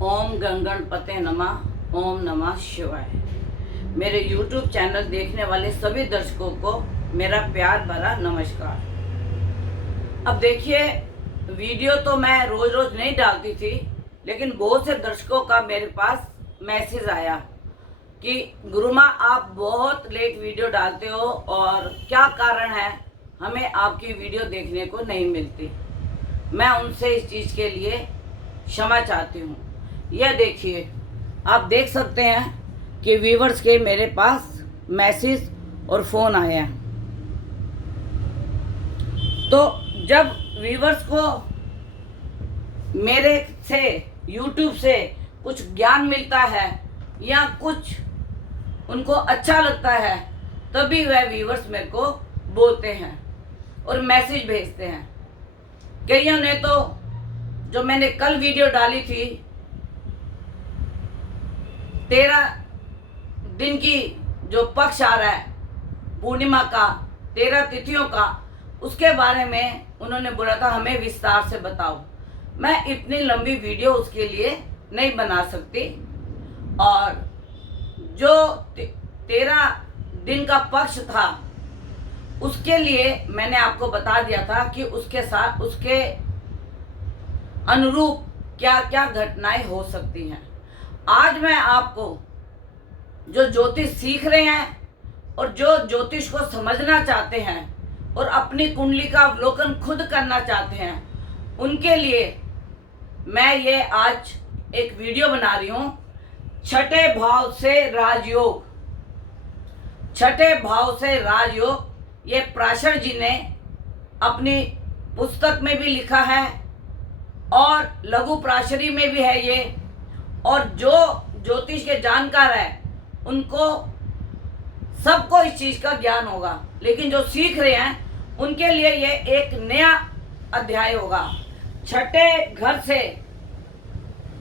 ओम गणगणपते नमः। ओम नमः शिवाय। मेरे YouTube चैनल देखने वाले सभी दर्शकों को मेरा प्यार भरा नमस्कार। अब देखिए, वीडियो तो मैं रोज रोज नहीं डालती थी, लेकिन बहुत से दर्शकों का मेरे पास मैसेज आया कि गुरुमा आप बहुत लेट वीडियो डालते हो और क्या कारण है, हमें आपकी वीडियो देखने को नहीं मिलती। मैं उनसे इस चीज़ के लिए क्षमा चाहती हूँ। यह देखिए, आप देख सकते हैं कि व्यूवर्स के मेरे पास मैसेज और फ़ोन आए हैं। तो जब व्यूवर्स को मेरे से YouTube से कुछ ज्ञान मिलता है या कुछ उनको अच्छा लगता है, तभी वह व्यूवर्स मेरे को बोलते हैं और मैसेज भेजते हैं। कईयों ने तो जो मैंने कल वीडियो डाली थी 13 दिन की जो पक्ष आ रहा है पूर्णिमा का, 13 तिथियों का, उसके बारे में उन्होंने बोला था हमें विस्तार से बताओ। मैं इतनी लंबी वीडियो उसके लिए नहीं बना सकती, और जो 13 दिन का पक्ष था उसके लिए मैंने आपको बता दिया था कि उसके साथ उसके अनुरूप क्या क्या घटनाएं हो सकती हैं। आज मैं आपको जो ज्योतिष सीख रहे हैं और जो ज्योतिष को समझना चाहते हैं और अपनी कुंडली का अवलोकन खुद करना चाहते हैं, उनके लिए मैं ये आज एक वीडियो बना रही हूँ। छठे भाव से राजयोग, छठे भाव से राजयोग, ये पराशर जी ने अपनी पुस्तक में भी लिखा है और लघु पराशरी में भी है ये। और जो ज्योतिष के जानकार हैं उनको सबको इस चीज़ का ज्ञान होगा, लेकिन जो सीख रहे हैं उनके लिए ये एक नया अध्याय होगा। छठे घर से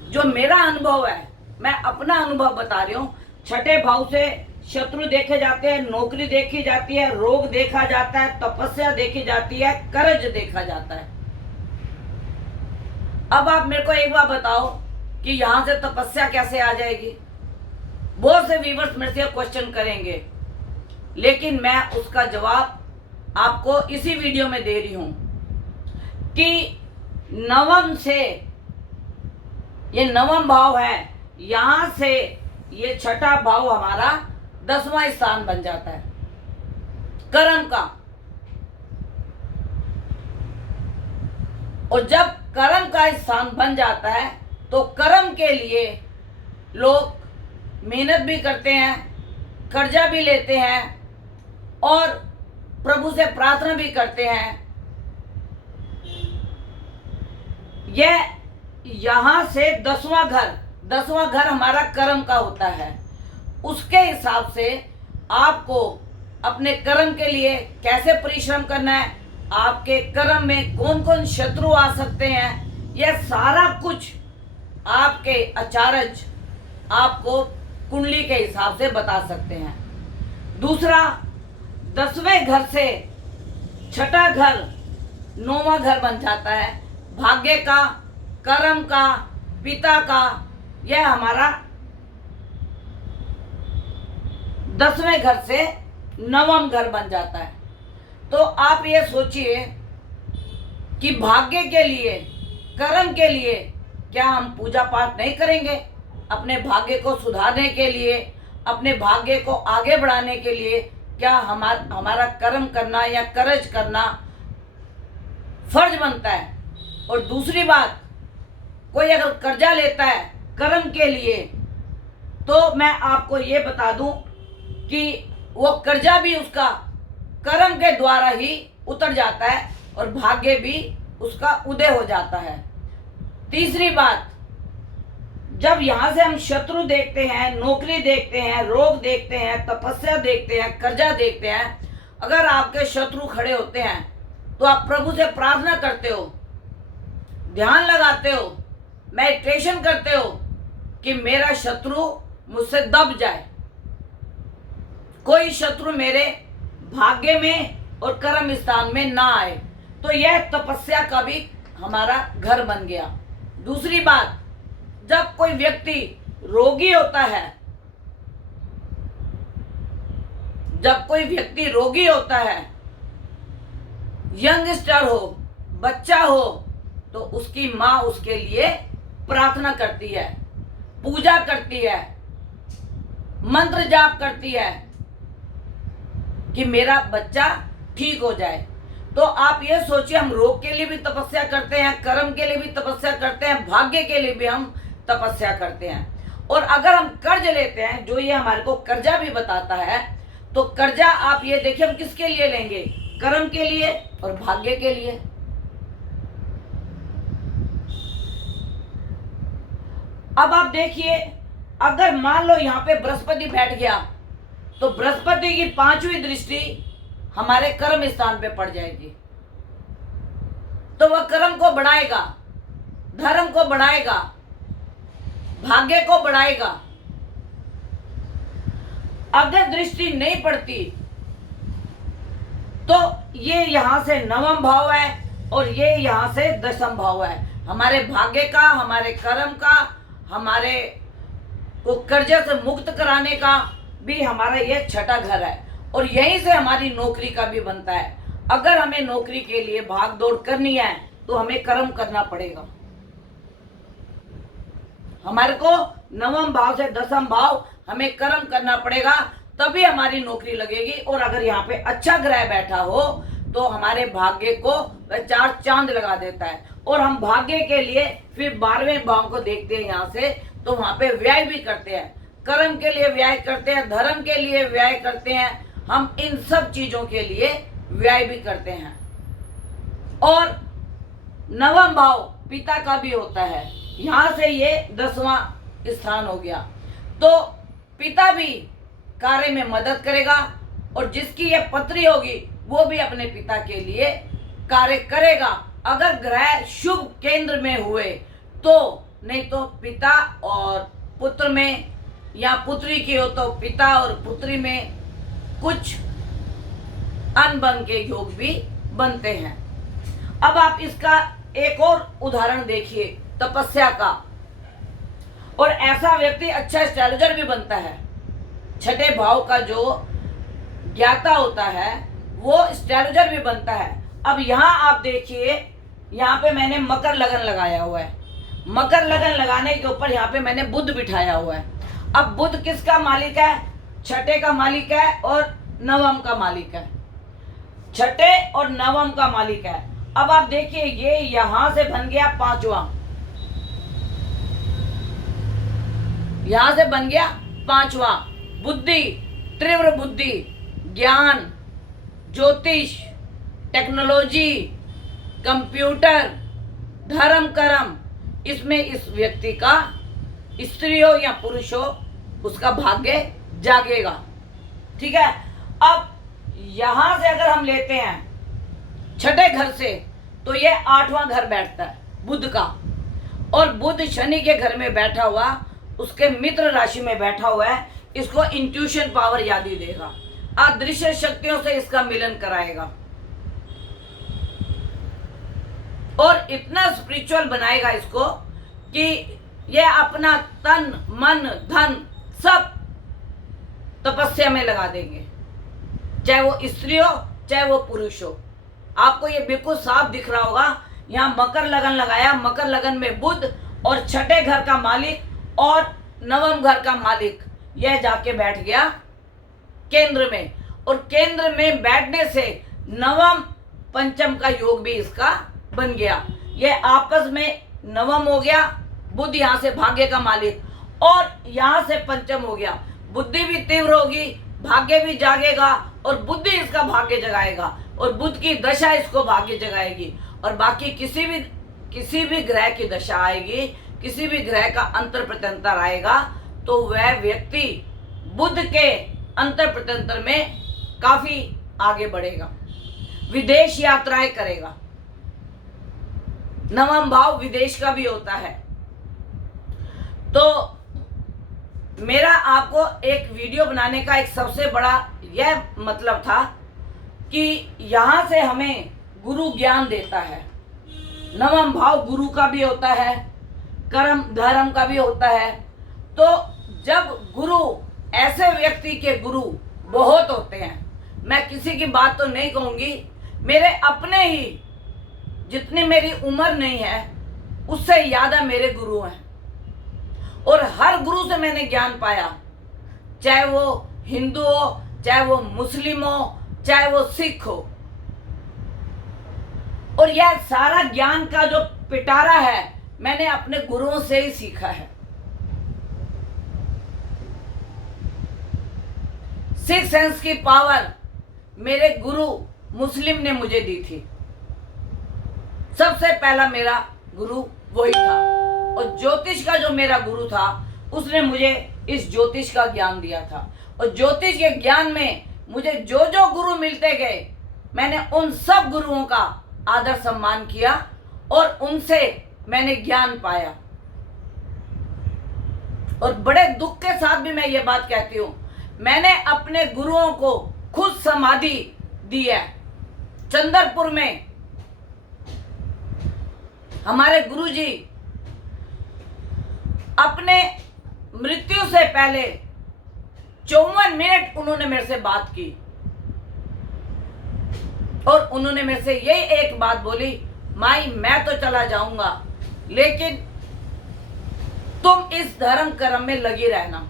जो मेरा अनुभव है, मैं अपना अनुभव बता रही हूँ। छठे भाव से शत्रु देखे जाते हैं, नौकरी देखी जाती है, रोग देखा जाता है, तपस्या देखी जाती है, कर्ज देखा जाता है। अब आप मेरे को एक बार बताओ कि यहाँ से तपस्या कैसे आ जाएगी? बहुत से व्यूअर्स मेरे से क्वेश्चन करेंगे, लेकिन मैं उसका जवाब आपको इसी वीडियो में दे रही हूँ कि नवम से, ये नवम भाव है, यहाँ से ये छठा भाव हमारा 10वां स्थान बन जाता है कर्म का। और जब कर्म का स्थान बन जाता है तो कर्म के लिए लोग मेहनत भी करते हैं, कर्जा भी लेते हैं और प्रभु से प्रार्थना भी करते हैं। यह यहाँ से 10वां घर हमारा कर्म का होता है। उसके हिसाब से आपको अपने कर्म के लिए कैसे परिश्रम करना है, आपके कर्म में कौन कौन शत्रु आ सकते हैं, यह सारा कुछ आपके आचार्य आपको कुंडली के हिसाब से बता सकते हैं। दूसरा, 10वें घर से छठा घर 9वां घर बन जाता है, भाग्य का, कर्म का, पिता का। यह हमारा 10वें घर से 9वां घर बन जाता है। तो आप ये सोचिए कि भाग्य के लिए, कर्म के लिए क्या हम पूजा पाठ नहीं करेंगे? अपने भाग्य को सुधारने के लिए, अपने भाग्य को आगे बढ़ाने के लिए क्या हमारा कर्म करना या कर्ज करना फर्ज बनता है? और दूसरी बात, कोई अगर कर्जा लेता है कर्म के लिए, तो मैं आपको ये बता दूं कि वो कर्जा भी उसका कर्म के द्वारा ही उतर जाता है और भाग्य भी उसका उदय हो जाता है। तीसरी बात, जब यहाँ से हम शत्रु देखते हैं, नौकरी देखते हैं, रोग देखते हैं, तपस्या देखते हैं, कर्जा देखते हैं, अगर आपके शत्रु खड़े होते हैं तो आप प्रभु से प्रार्थना करते हो, ध्यान लगाते हो, मेडिटेशन करते हो कि मेरा शत्रु मुझसे दब जाए, कोई शत्रु मेरे भाग्य में और कर्म स्थान में ना आए। तो यह तपस्या का भी हमारा घर बन गया। दूसरी बात, जब कोई व्यक्ति रोगी होता है, जब कोई व्यक्ति रोगी होता है, यंगस्टर हो, बच्चा हो, तो उसकी माँ उसके लिए प्रार्थना करती है, पूजा करती है, मंत्र जाप करती है कि मेरा बच्चा ठीक हो जाए। तो आप ये सोचिए, हम रोग के लिए भी तपस्या करते हैं, कर्म के लिए भी तपस्या करते हैं, भाग्य के लिए भी हम तपस्या करते हैं। और अगर हम कर्ज लेते हैं, जो ये हमारे को कर्जा भी बताता है, तो कर्जा आप ये देखिए हम किसके लिए लेंगे, कर्म के लिए और भाग्य के लिए। अब आप देखिए, अगर मान लो यहाँ पे बृहस्पति बैठ गया, तो बृहस्पति की 5वीं दृष्टि हमारे कर्म स्थान पे पड़ जाएगी, तो वह कर्म को बढ़ाएगा, धर्म को बढ़ाएगा, भाग्य को बढ़ाएगा। अगर दृष्टि नहीं पड़ती तो ये यहां से 9वां भाव है और ये यहां से 10वां भाव है। हमारे भाग्य का, हमारे कर्म का, हमारे को कर्जे से मुक्त कराने का भी हमारा ये 6ठा घर है। और यहीं से हमारी नौकरी का भी बनता है। अगर हमें नौकरी के लिए भाग दौड़ करनी है तो हमें कर्म करना पड़ेगा। हमारे को 9वां भाव से 10वां भाव हमें कर्म करना पड़ेगा, तभी हमारी नौकरी लगेगी। और अगर यहाँ पे अच्छा ग्रह बैठा हो तो हमारे भाग्य को वह 4 चांद लगा देता है। और हम भाग्य के लिए फिर 12वें भाव को देखते हैं यहाँ से, तो वहां पे व्यय भी करते हैं, कर्म के लिए व्यय करते हैं, धर्म के लिए व्यय करते हैं, हम इन सब चीजों के लिए व्यय भी करते हैं। और 9वां भाव पिता का भी होता है, यहां से ये 10वां स्थान हो गया। तो पिता भी कार्य में मदद करेगा और जिसकी ये पत्री होगी वो भी अपने पिता के लिए कार्य करेगा। अगर ग्रह शुभ केंद्र में हुए तो, नहीं तो पिता और पुत्र में, या पुत्री की हो तो पिता और पुत्री में कुछ अनबन के योग भी बनते हैं। अब आप इसका एक और उदाहरण देखिए तपस्या का। और ऐसा व्यक्ति अच्छा एस्ट्रोलॉजर भी बनता है। 6ठे भाव का जो ज्ञाता होता है वो एस्ट्रोलॉजर भी बनता है। अब यहाँ आप देखिए, यहाँ पे मैंने मकर लगन लगाया हुआ है। मकर लगन लगाने के ऊपर यहाँ पे मैंने बुध बिठाया हुआ है। अब बुध किसका मालिक है? 6ठे का मालिक है और 9वां का मालिक है। 6ठे और 9वां का मालिक है। अब आप देखिए, ये यहां से बन गया 5वां, यहां से बन गया 5वां। बुद्धि, तीव्र बुद्धि, ज्ञान, ज्योतिष, टेक्नोलॉजी, कंप्यूटर, धर्म, कर्म, इसमें इस व्यक्ति का, स्त्री हो या पुरुष हो, उसका भाग्य जागेगा। ठीक है। अब यहां से अगर हम लेते हैं 6ठे घर से, तो ये 8वां घर बैठता है बुध का। और बुध शनि के घर में बैठा हुआ, उसके मित्र राशि में बैठा हुआ है, इसको इंट्यूशन पावर याद ही देगा, अदृश्य शक्तियों से इसका मिलन कराएगा और इतना स्पिरिचुअल बनाएगा इसको कि ये अपना तन, मन, धन सब तपस्या में लगा देंगे, चाहे वो स्त्री हो चाहे वो पुरुष हो। आपको ये बिल्कुल साफ दिख रहा होगा। यहाँ मकर लगन लगाया, मकर लगन में बुध और 6ठे घर का मालिक और 9वां घर का मालिक, यह जाके बैठ गया केंद्र में। और केंद्र में बैठने से 9वां पंचम का योग भी इसका बन गया। यह आपस में 9वां हो गया, बुध यहाँ से भाग्य का मालिक और यहाँ से पंचम हो गया। बुद्धि भी तीव्र होगी, भाग्य भी जागेगा और बुद्धि इसका भाग्य जगाएगा और बुध की दशा इसको भाग्य जगाएगी। और बाकी किसी भी ग्रह की दशा आएगी, किसी भी ग्रह का अंतर प्रत्यंतर आएगा, तो वह व्यक्ति बुध के अंतर प्रत्यंतर में काफी आगे बढ़ेगा, विदेश यात्राएं करेगा। 9वां भाव विदेश का भी होता है। तो मेरा आपको एक वीडियो बनाने का एक सबसे बड़ा यह मतलब था कि यहाँ से हमें गुरु ज्ञान देता है। नवम भाव गुरु का भी होता है, कर्म धर्म का भी होता है। तो जब गुरु, ऐसे व्यक्ति के गुरु बहुत होते हैं, मैं किसी की बात तो नहीं कहूँगी, मेरे अपने ही, जितनी मेरी उम्र नहीं है उससे ज़्यादा मेरे गुरु हैं। और हर गुरु से मैंने ज्ञान पाया, चाहे वो हिंदू हो, चाहे वो मुस्लिम हो, चाहे वो सिख हो। और यह सारा ज्ञान का जो पिटारा है मैंने अपने गुरुओं से ही सीखा है। सिक्स सेंस की पावर मेरे गुरु मुस्लिम ने मुझे दी थी। सबसे पहला मेरा गुरु वही था। और ज्योतिष का जो मेरा गुरु था उसने मुझे इस ज्योतिष का ज्ञान दिया था। और ज्योतिष के ज्ञान में मुझे जो जो गुरु मिलते गए, मैंने उन सब गुरुओं का आदर सम्मान किया और उनसे मैंने ज्ञान पाया। और बड़े दुख के साथ भी मैं ये बात कहती हूँ, मैंने अपने गुरुओं को खुद समाधि दी है। चंद्रपुर में हमारे गुरुजी अपने मृत्यु से पहले 54 मिनट उन्होंने मेरे से बात की और उन्होंने मेरे से यही एक बात बोली, माई मैं तो चला जाऊंगा लेकिन तुम इस धर्म कर्म में लगी रहना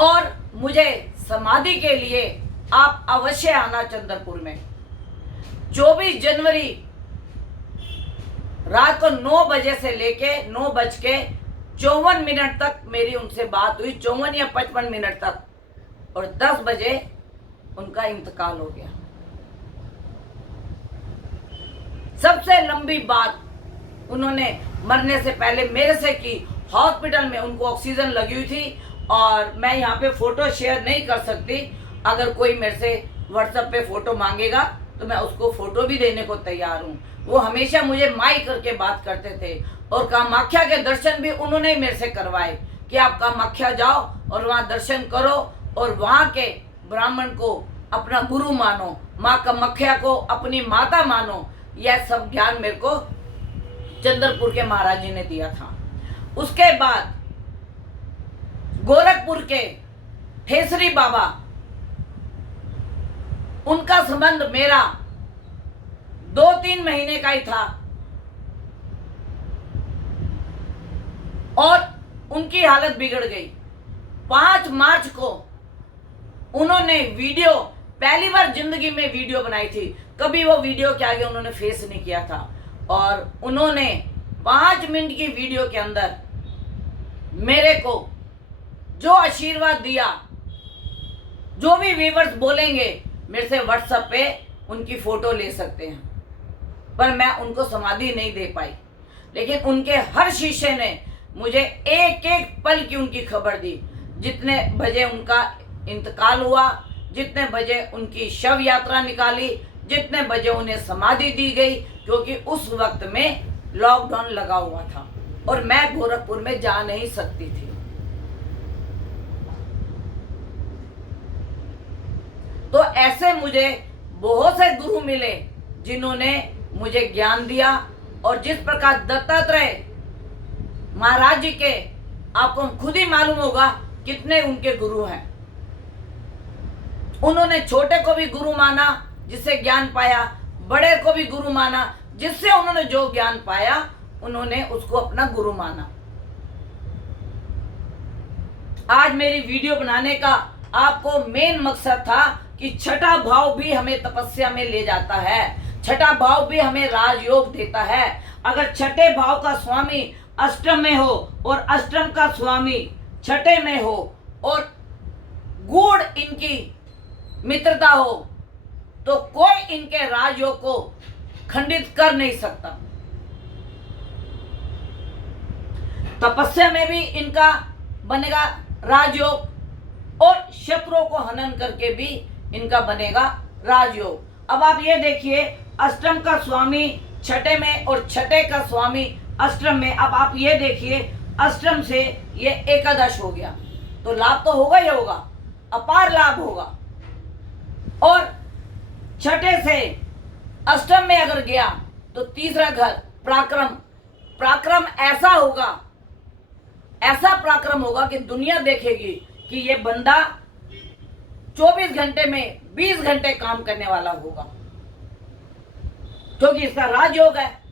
और मुझे समाधि के लिए आप अवश्य आना चंद्रपुर में। 24 जनवरी रात को 9 बजे से लेके 9:54 तक मेरी उनसे बात हुई, 54 या 55 मिनट तक। और 10 बजे उनका इंतकाल हो गया। सबसे लंबी बात उन्होंने मरने से पहले मेरे से की। हॉस्पिटल में उनको ऑक्सीजन लगी हुई थी और मैं यहाँ पे फोटो शेयर नहीं कर सकती। अगर कोई मेरे से व्हाट्सएप पे फोटो मांगेगा तो मैं उसको फोटो भी देने को तैयार हूँ। वो हमेशा मुझे माई करके बात करते थे और कामाख्या के दर्शन भी उन्होंने मेरे से करवाए कि आप कामाख्या जाओ और वहाँ दर्शन करो और वहाँ के ब्राह्मण को अपना गुरु मानो, माँ कामाख्या को अपनी माता मानो। यह सब ज्ञान मेरे को चंद्रपुर के महाराज जी ने दिया था। उसके बाद गोरखपुर के ठेसरी बाबा, उनका संबंध मेरा 2-3 महीने का ही था और उनकी हालत बिगड़ गई। 5 मार्च को उन्होंने वीडियो, पहली बार जिंदगी में वीडियो बनाई थी, कभी वो वीडियो के आगे उन्होंने फेस नहीं किया था। और उन्होंने 5 मिनट की वीडियो के अंदर मेरे को जो आशीर्वाद दिया, जो भी व्यूअर्स बोलेंगे मेरे से व्हाट्सएप पे उनकी फोटो ले सकते हैं, पर मैं उनको समाधि नहीं दे पाई। लेकिन उनके हर शिष्य ने मुझे एक एक पल की उनकी खबर दी। जितने बजे उनका इंतकाल हुआ, जितने बजे उनकी शव यात्रा निकाली, जितने बजे उन्हें समाधि दी गई, क्योंकि उस वक्त में लॉकडाउन लगा हुआ था और मैं गोरखपुर में जा नहीं सकती थी। तो ऐसे मुझे बहुत से गुरु मिले जिन्होंने मुझे ज्ञान दिया। और जिस प्रकार दत्तात्रेय महाराज जी के, आपको खुद ही मालूम होगा कितने उनके गुरु हैं। उन्होंने छोटे को भी गुरु माना जिससे ज्ञान पाया, बड़े को भी गुरु माना जिससे उन्होंने जो ज्ञान पाया उन्होंने उसको अपना गुरु माना। आज मेरी वीडियो बनाने का आपको मेन मकसद था कि छठा भाव भी हमें तपस्या में ले जाता है, छठा भाव भी हमें राजयोग देता है। अगर छठे भाव का स्वामी अष्टम में हो और अष्टम का स्वामी छठे में हो और गूढ़ इनकी मित्रता हो तो कोई इनके राजयोग को खंडित कर नहीं सकता। तपस्या में भी इनका बनेगा राजयोग और शत्रुओं को हनन करके भी इनका बनेगा राजयोग। अब आप ये देखिए, अष्टम का स्वामी छठे में और छठे का स्वामी अष्टम में। अब आप ये देखिए, अष्टम से ये एकादश हो गया तो लाभ तो होगा ही होगा, अपार लाभ होगा। और छठे से अष्टम में अगर गया तो तीसरा घर पराक्रम, पराक्रम ऐसा होगा, ऐसा पराक्रम होगा कि दुनिया देखेगी कि ये बंदा 24 घंटे में 20 घंटे काम करने वाला होगा, क्योंकि इसका राजयोग है।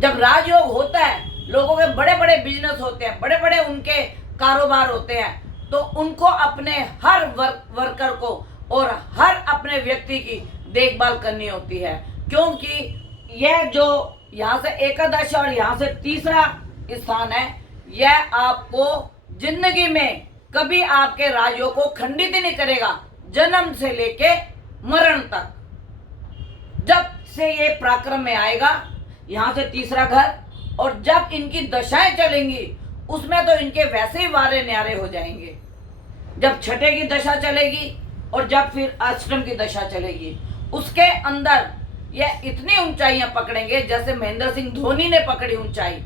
जब राजयोग होता है, लोगों के बड़े बड़े बिजनेस होते हैं, बड़े बड़े उनके कारोबार होते हैं, तो उनको अपने हर वर्कर को और हर अपने व्यक्ति की देखभाल करनी होती है, क्योंकि यह जो यहाँ से एकादश और यहाँ से तीसरा स्थान है, यह आपको जिंदगी में कभी आपके राजयोग को खंडित ही नहीं करेगा, जन्म से लेके मरण तक। जब से ये पराक्रम में आएगा, यहाँ से तीसरा घर, और जब इनकी दशाएं चलेंगी उसमें तो इनके वैसे ही वारे न्यारे हो जाएंगे। जब छठे की दशा चलेगी और जब फिर अष्टम की दशा चलेगी, उसके अंदर यह इतनी ऊंचाइयां पकड़ेंगे जैसे महेंद्र सिंह धोनी ने पकड़ी ऊंचाई।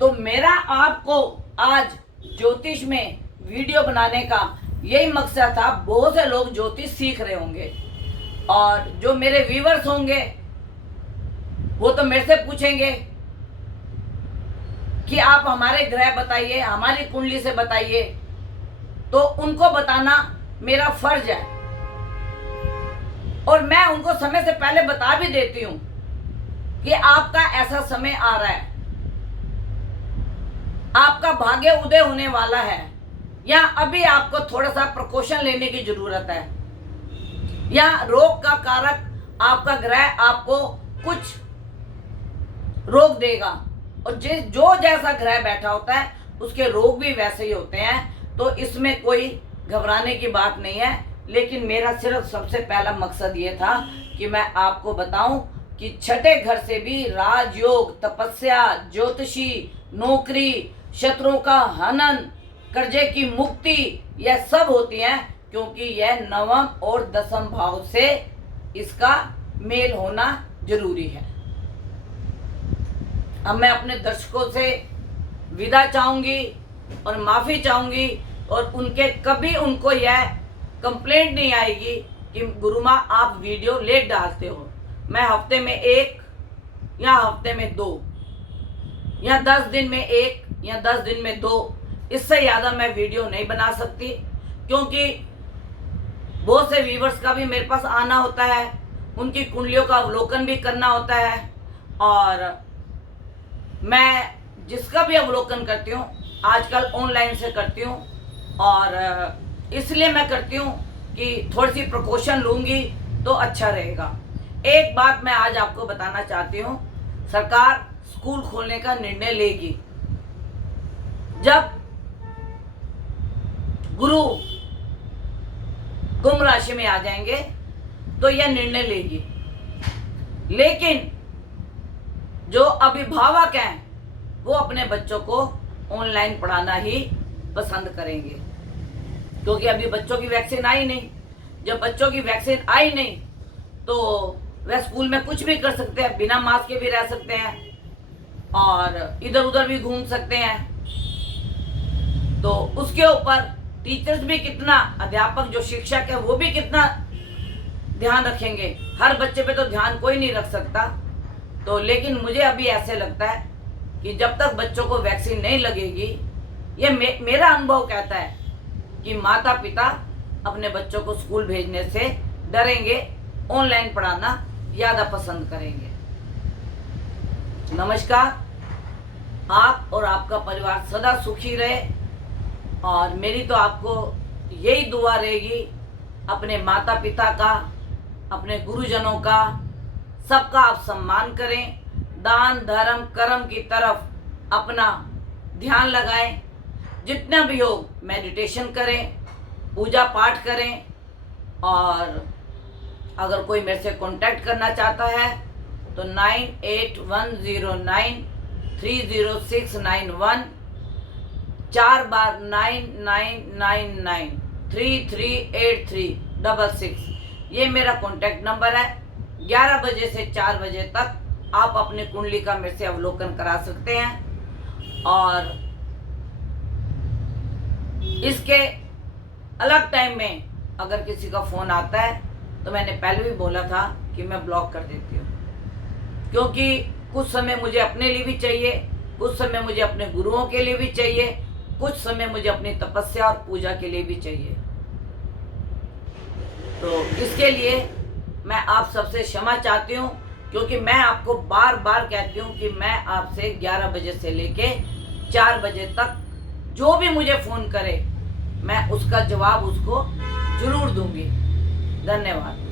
तो मेरा आपको आज ज्योतिष में वीडियो बनाने का यही मकसद था। बहुत से लोग ज्योतिष सीख रहे होंगे और जो मेरे व्यूअर्स होंगे वो तो मेरे से पूछेंगे कि आप हमारे ग्रह बताइए, हमारी कुंडली से बताइए, तो उनको बताना मेरा फर्ज है। और मैं उनको समय से पहले बता भी देती हूं कि आपका ऐसा समय आ रहा है, आपका भाग्य उदय होने वाला है, या अभी आपको थोड़ा सा प्रिकॉशन लेने की जरूरत है, या रोग का कारक आपका ग्रह आपको कुछ रोग देगा। और जो जैसा ग्रह बैठा होता है उसके रोग भी वैसे ही होते हैं, तो इसमें कोई घबराने की बात नहीं है। लेकिन मेरा सिर्फ सबसे पहला मकसद ये था कि मैं आपको बताऊं कि छठे घर से भी राजयोग, तपस्या, ज्योतिषी, नौकरी, शत्रुओं का हनन, कर्जे की मुक्ति, यह सब होती है, क्योंकि यह नवम और दसम भाव से इसका मेल होना जरूरी है। अब मैं अपने दर्शकों से विदा चाहूंगी और माफी चाहूंगी, और कभी उनको यह कंप्लेंट नहीं आएगी कि गुरुमा आप वीडियो लेट डालते हो। मैं हफ्ते में 1 या हफ्ते में 2 या 10 दिन में 1 या 10 दिन में 2, इससे ज़्यादा मैं वीडियो नहीं बना सकती, क्योंकि बहुत से व्यूवर्स का भी मेरे पास आना होता है, उनकी कुंडलियों का अवलोकन भी करना होता है, और मैं जिसका भी अवलोकन करती हूँ आजकल ऑनलाइन से करती हूँ। और इसलिए मैं करती हूँ कि थोड़ी सी प्रिकॉशन लूँगी तो अच्छा रहेगा। एक बात मैं आज आपको बताना चाहती हूँ, सरकार स्कूल खोलने का निर्णय लेगी। जब गुरु कुंभ राशि में आ जाएंगे तो यह निर्णय लेगी, लेकिन जो अभिभावक हैं वो अपने बच्चों को ऑनलाइन पढ़ाना ही पसंद करेंगे, क्योंकि अभी बच्चों की वैक्सीन आई नहीं। जब बच्चों की वैक्सीन आई नहीं तो वह स्कूल में कुछ भी कर सकते हैं, बिना मास्क के भी रह सकते हैं और इधर उधर भी घूम सकते हैं। तो उसके ऊपर टीचर्स भी कितना, अध्यापक जो शिक्षक है वो भी कितना ध्यान रखेंगे। हर बच्चे पे तो ध्यान कोई नहीं रख सकता। तो लेकिन मुझे अभी ऐसे लगता है कि जब तक बच्चों को वैक्सीन नहीं लगेगी, ये मेरा अनुभव कहता है कि माता पिता अपने बच्चों को स्कूल भेजने से डरेंगे, ऑनलाइन पढ़ाना ज़्यादा पसंद करेंगे। नमस्कार, आप और आपका परिवार सदा सुखी रहे, और मेरी तो आपको यही दुआ रहेगी, अपने माता पिता का, अपने गुरुजनों का, सबका आप सम्मान करें, दान धर्म कर्म की तरफ अपना ध्यान लगाएं, जितना भी हो मेडिटेशन करें, पूजा पाठ करें। और अगर कोई मेरे से कांटेक्ट करना चाहता है तो 9810930691, 4 बार 9999338366, ये मेरा कांटेक्ट नंबर है। 11 बजे से 4 बजे तक आप अपनी कुंडली का मेरे से अवलोकन करा सकते हैं। और इसके अलग टाइम में अगर किसी का फ़ोन आता है तो मैंने पहले भी बोला था कि मैं ब्लॉक कर देती हूँ, क्योंकि कुछ समय मुझे अपने लिए भी चाहिए, कुछ समय मुझे अपने गुरुओं के लिए भी चाहिए, कुछ समय मुझे अपनी तपस्या और पूजा के लिए भी चाहिए। तो इसके लिए मैं आप सबसे क्षमा चाहती हूँ, क्योंकि मैं आपको बार बार कहती हूँ कि मैं आपसे 11 बजे से लेके 4 बजे तक जो भी मुझे फ़ोन करे मैं उसका जवाब उसको ज़रूर दूंगी। धन्यवाद।